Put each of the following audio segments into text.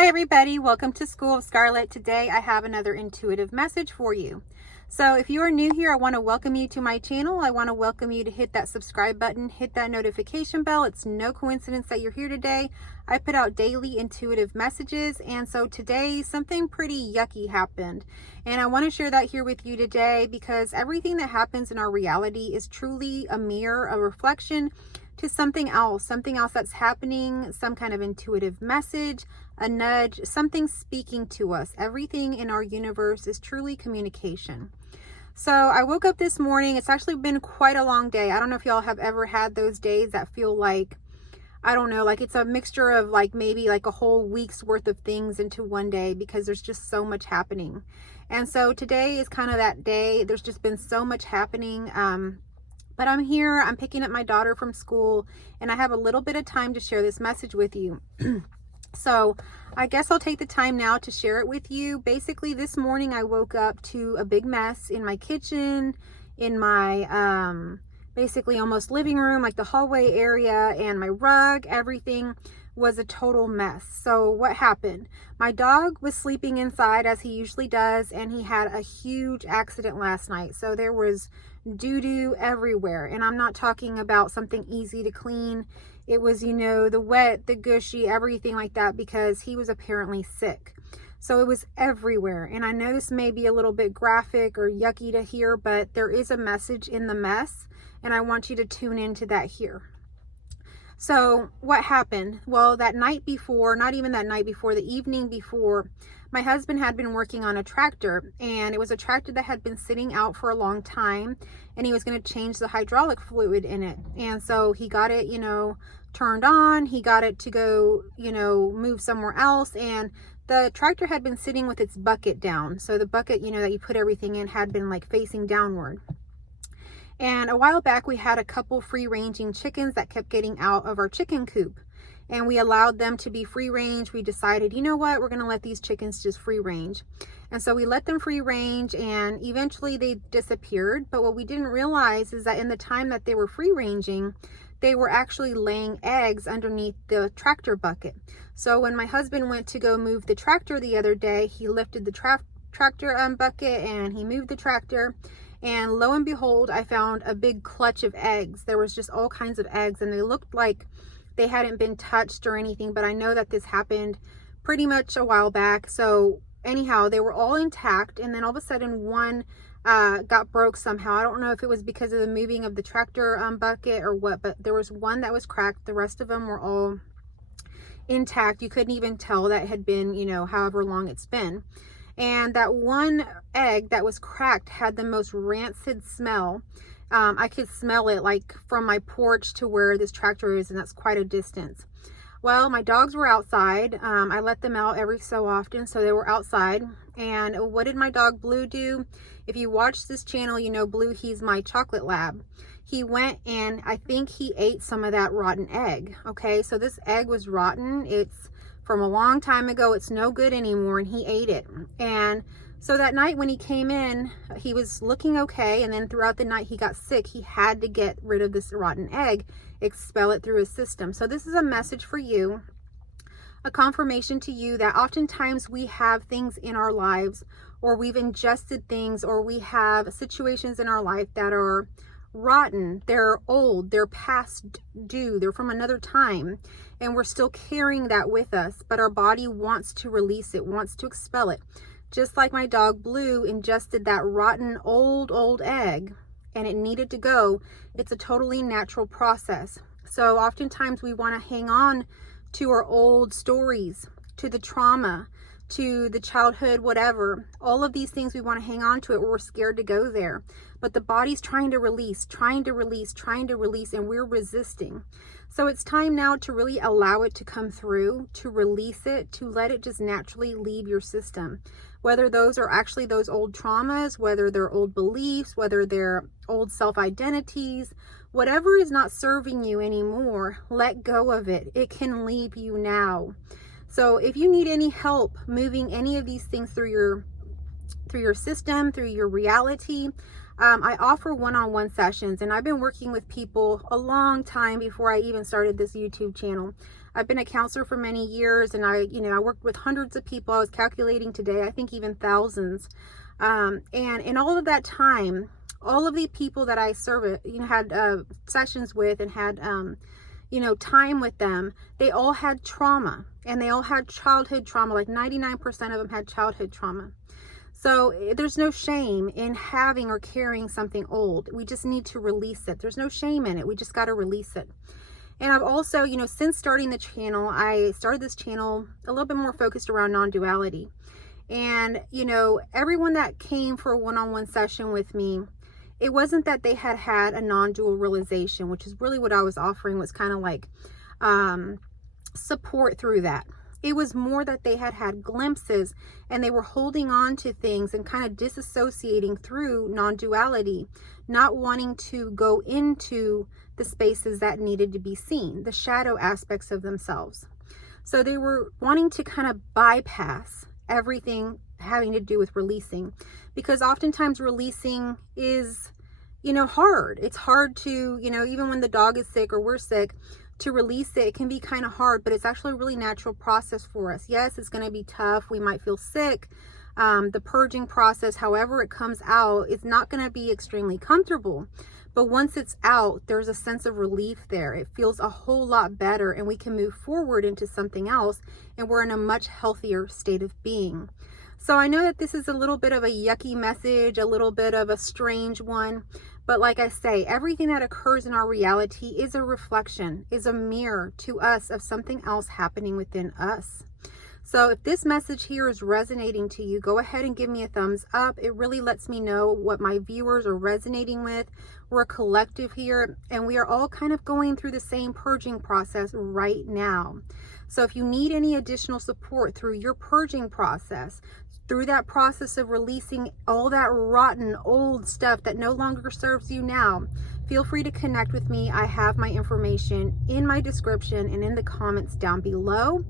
Hi everybody, welcome to School of Scarlet. Today I have another intuitive message for you. So if you are new here, I want to welcome you to my channel. I want to welcome you to hit that subscribe button, hit that notification bell. It's no coincidence that you're here today. I put out daily intuitive messages, and so today something pretty yucky happened. And I want to share that here with you today because everything that happens in our reality is truly a mirror, a reflection to something else that's happening, some kind of intuitive message, a nudge, something speaking to us. Everything in our universe is truly communication. So I woke up this morning. It's actually been quite a long day. I don't know if y'all have ever had those days that feel like, I don't know, like it's a mixture of like maybe like a whole week's worth of things into one day because there's just so much happening. And so today is kind of that day. There's just been so much happening. But I'm here, I'm picking up my daughter from school, and I have a little bit of time to share this message with you. So I guess I'll take the time now to share it with you. Basically, this morning I woke up to a big mess in my kitchen, in my basically almost living room, like the hallway area, and my rug. Everything was a total mess. So what happened? My dog was sleeping inside as he usually does, and he had a huge accident last night. So there was doo-doo everywhere, and I'm not talking about something easy to clean. It was, you know, the wet, the gushy, everything like that, because he was apparently sick. So it was everywhere. And I know this may be a little bit graphic or yucky to hear, but there is a message in the mess, and I want you to tune into that here. So what happened? Well, that night before, not even that night before, the evening before, my husband had been working on a tractor, and it was a tractor that had been sitting out for a long time, and he was going to change the hydraulic fluid in it. And so he got it, you know, turned on, he got it to go, you know, move somewhere else, and the tractor had been sitting with its bucket down. So the bucket, you know, that you put everything in had been like facing downward. And a while back, we had a couple free-ranging chickens that kept getting out of our chicken coop. And we allowed them to be free range. We decided, you know what, we're going to let these chickens just free range. And so we let them free range, and eventually they disappeared. But what we didn't realize is that in the time that they were free ranging, they were actually laying eggs underneath the tractor bucket. So when my husband went to go move the tractor the other day, he lifted the tractor bucket and he moved the tractor. And lo and behold, I found a big clutch of eggs. There was just all kinds of eggs, and they looked like they hadn't been touched or anything, but I know that this happened pretty much a while back. So anyhow, they were all intact, and then all of a sudden one got broke somehow. I don't know if it was because of the moving of the tractor bucket or what, but there was one that was cracked. The rest of them were all intact. You couldn't even tell that it had been, you know, however long it's been. And that one egg that was cracked had the most rancid smell. I could smell it like from my porch to where this tractor is, and that's quite a distance. Well, my dogs were outside. I let them out every so often, so they were outside. And what did my dog Blue do? If you watch this channel, you know Blue, he's my chocolate lab. He went and I think he ate some of that rotten egg. Okay, so this egg was rotten. It's from a long time ago. It's no good anymore, and he ate it. And so that night when he came in, he was looking okay, and then throughout the night he got sick. He had to get rid of this rotten egg, expel it through his system. So this is a message for you, a confirmation to you that oftentimes we have things in our lives, or we've ingested things, or we have situations in our life that are rotten, they're old, they're past due, they're from another time, and we're still carrying that with us, but our body wants to release it, wants to expel it. Just like my dog Blue ingested that rotten old egg and it needed to go. It's a totally natural process. So oftentimes we want to hang on to our old stories, to the trauma, to the childhood, whatever. All of these things, we want to hang on to it. We're scared to go there. But the body's trying to release, and we're resisting. So it's time now to really allow it to come through, to release it, to let it just naturally leave your system. Whether those are actually those old traumas, whether they're old beliefs, whether they're old self-identities, whatever is not serving you anymore, let go of it. It can leave you now. So if you need any help moving any of these things through your system, through your reality, I offer one-on-one sessions, and I've been working with people a long time before I even started this YouTube channel. I've been a counselor for many years, and I worked with hundreds of people. I was calculating today, I think even thousands. And in all of that time, all of the people that I had sessions with and had, time with them, they all had trauma, and they all had childhood trauma. Like 99% of them had childhood trauma. So there's no shame in having or carrying something old. We just need to release it. There's no shame in it. We just got to release it. And I've also, since starting the channel, I started this channel a little bit more focused around non-duality. And, everyone that came for a one-on-one session with me, it wasn't that they had had a non-dual realization, which is really what I was offering, was kind of like support through that. It was more that they had had glimpses, and they were holding on to things and kind of disassociating through non-duality, not wanting to go into the spaces that needed to be seen, the shadow aspects of themselves. So they were wanting to kind of bypass everything having to do with releasing, because oftentimes releasing is, hard. It's hard to, even when the dog is sick or we're sick, to release it can be kind of hard, but it's actually a really natural process for us. Yes, it's going to be tough. We might feel sick. The purging process, however it comes out, it's not going to be extremely comfortable. But once it's out, there's a sense of relief there. It feels a whole lot better, and we can move forward into something else, and we're in a much healthier state of being. So I know that this is a little bit of a yucky message, a little bit of a strange one. But like I say, everything that occurs in our reality is a reflection, is a mirror to us of something else happening within us. So if this message here is resonating to you, go ahead and give me a thumbs up. It really lets me know what my viewers are resonating with. We're a collective here, and we are all kind of going through the same purging process right now. So if you need any additional support through your purging process, through that process of releasing all that rotten old stuff that no longer serves you now, feel free to connect with me. I have my information in my description and in the comments down below.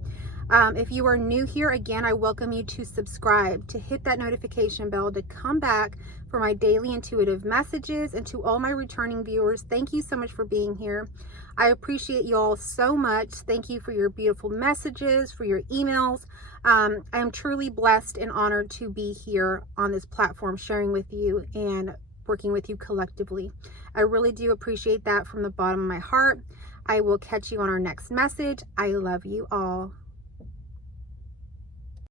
If you are new here, again, I welcome you to subscribe, to hit that notification bell, to come back for my daily intuitive messages. And to all my returning viewers, thank you so much for being here. I appreciate you all so much. Thank you for your beautiful messages, for your emails. I am truly blessed and honored to be here on this platform, sharing with you and working with you collectively. I really do appreciate that from the bottom of my heart. I will catch you on our next message. I love you all.